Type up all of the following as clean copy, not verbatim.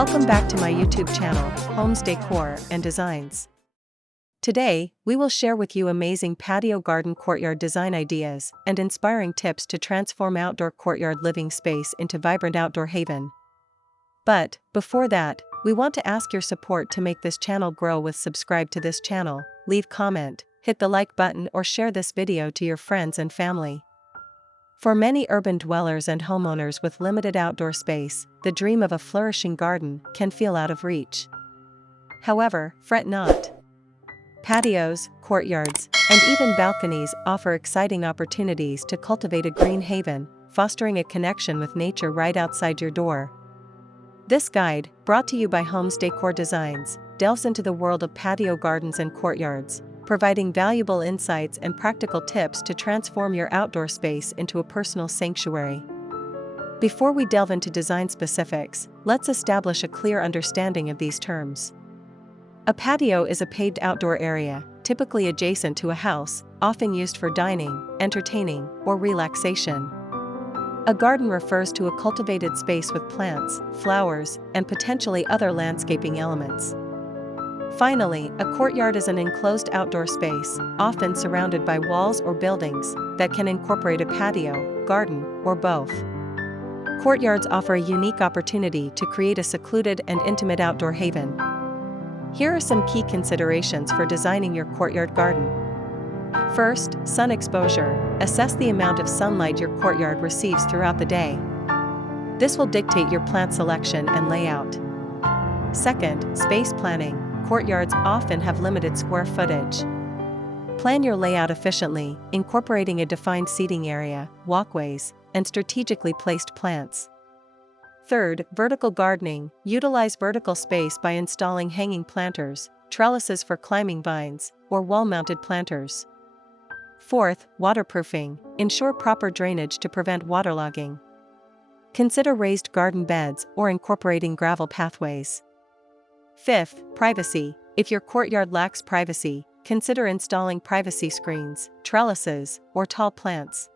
Welcome back to my YouTube channel, Homes Decor and Designs. Today, we will share with you amazing patio garden courtyard design ideas and inspiring tips to transform outdoor courtyard living space into vibrant outdoor haven. But, before that, we want to ask your support to make this channel grow with subscribe to this channel, leave comment, hit the like button or share this video to your friends and family. For many urban dwellers and homeowners with limited outdoor space, the dream of a flourishing garden can feel out of reach. However, fret not. Patios, courtyards, and even balconies offer exciting opportunities to cultivate a green haven, fostering a connection with nature right outside your door. This guide, brought to you by Homes Decor Designs, delves into the world of patio gardens and courtyards, providing valuable insights and practical tips to transform your outdoor space into a personal sanctuary. Before we delve into design specifics, let's establish a clear understanding of these terms. A patio is a paved outdoor area, typically adjacent to a house, often used for dining, entertaining, or relaxation. A garden refers to a cultivated space with plants, flowers, and potentially other landscaping elements. Finally, a courtyard is an enclosed outdoor space, often surrounded by walls or buildings, that can incorporate a patio, garden, or both. Courtyards offer a unique opportunity to create a secluded and intimate outdoor haven. Here are some key considerations for designing your courtyard garden. First, sun exposure. Assess the amount of sunlight your courtyard receives throughout the day. This will dictate your plant selection and layout. Second, space planning. Courtyards often have limited square footage. Plan your layout efficiently, incorporating a defined seating area, walkways, and strategically placed plants. Third, vertical gardening. Utilize vertical space by installing hanging planters, trellises for climbing vines, or wall-mounted planters. Fourth, waterproofing. Ensure proper drainage to prevent waterlogging. Consider raised garden beds or incorporating gravel pathways. Fifth, privacy. If your courtyard lacks privacy, consider installing privacy screens, trellises, or tall plants.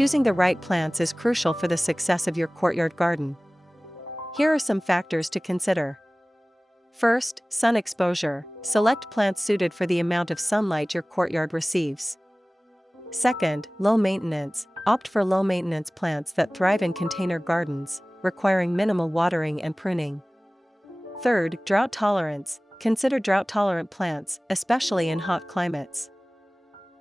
choosing the right plants is crucial for the success of your courtyard garden. Here are some factors to consider. First, sun exposure. Select plants suited for the amount of sunlight your courtyard receives. Second, low maintenance. Opt for low maintenance plants that thrive in container gardens, requiring minimal watering and pruning. Third, drought tolerance. Consider drought-tolerant plants, especially in hot climates.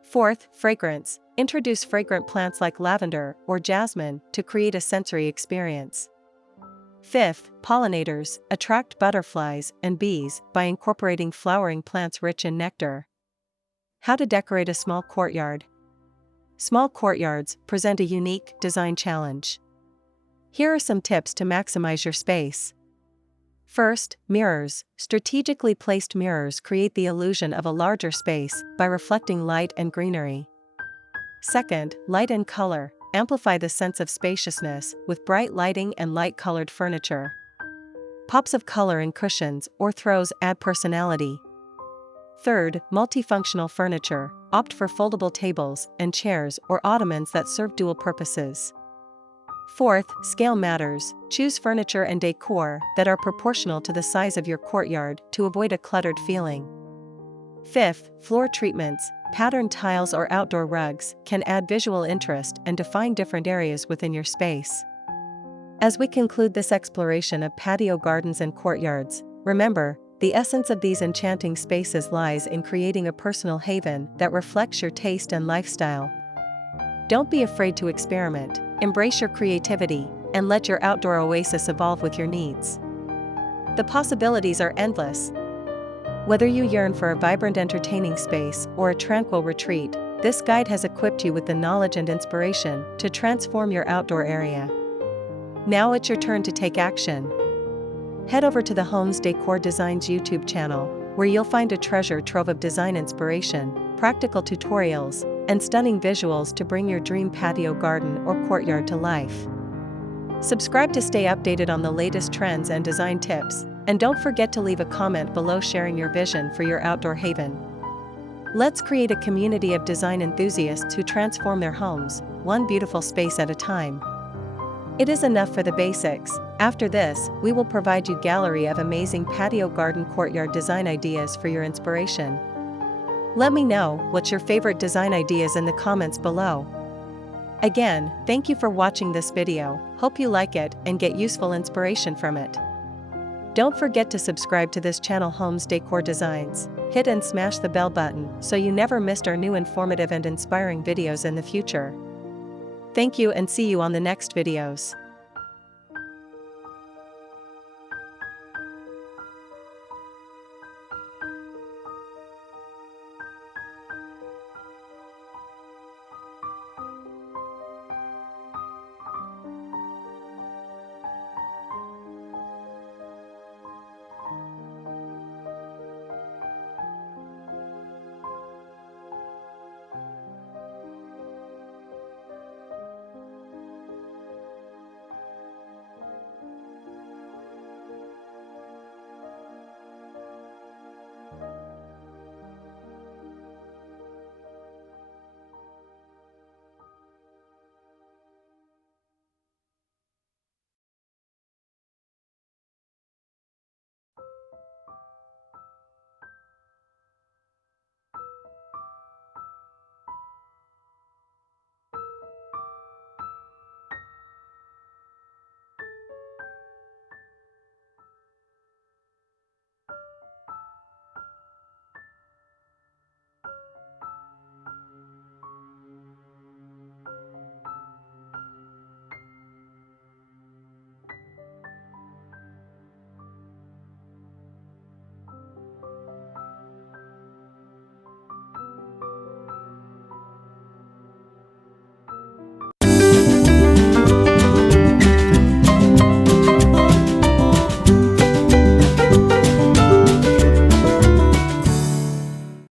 Fourth, fragrance. Introduce fragrant plants like lavender or jasmine to create a sensory experience. Fifth, pollinators. Attract butterflies and bees by incorporating flowering plants rich in nectar. How to decorate a small courtyard. Small courtyards present a unique design challenge. Here are some tips to maximize your space. First, mirrors. Strategically placed mirrors create the illusion of a larger space by reflecting light and greenery. Second, light and color. Amplify the sense of spaciousness with bright lighting and light-colored furniture. Pops of color in cushions or throws add personality. Third, multifunctional furniture. Opt for foldable tables and chairs or ottomans that serve dual purposes. Fourth, scale matters. Choose furniture and decor that are proportional to the size of your courtyard to avoid a cluttered feeling. Fifth, floor treatments. Patterned tiles or outdoor rugs can add visual interest and define different areas within your space. As we conclude this exploration of patio gardens and courtyards, remember, the essence of these enchanting spaces lies in creating a personal haven that reflects your taste and lifestyle. Don't be afraid to experiment, embrace your creativity, and let your outdoor oasis evolve with your needs. The possibilities are endless. Whether you yearn for a vibrant entertaining space or a tranquil retreat, this guide has equipped you with the knowledge and inspiration to transform your outdoor area. Now it's your turn to take action. Head over to the Homes Decor Designs YouTube channel, where you'll find a treasure trove of design inspiration, practical tutorials, and stunning visuals to bring your dream patio garden or courtyard to life. Subscribe to stay updated on the latest trends and design tips, and don't forget to leave a comment below sharing your vision for your outdoor haven. Let's create a community of design enthusiasts who transform their homes, one beautiful space at a time. It is enough for the basics. After this, we will provide you a gallery of amazing patio garden courtyard design ideas for your inspiration. Let me know what's your favorite design ideas in the comments below. Again, thank you for watching this video. Hope you like it and get useful inspiration from it. Don't forget to subscribe to this channel Homes Decor Designs. Hit and smash the bell button so you never missed our new informative and inspiring videos in the future. Thank you and see you on the next videos.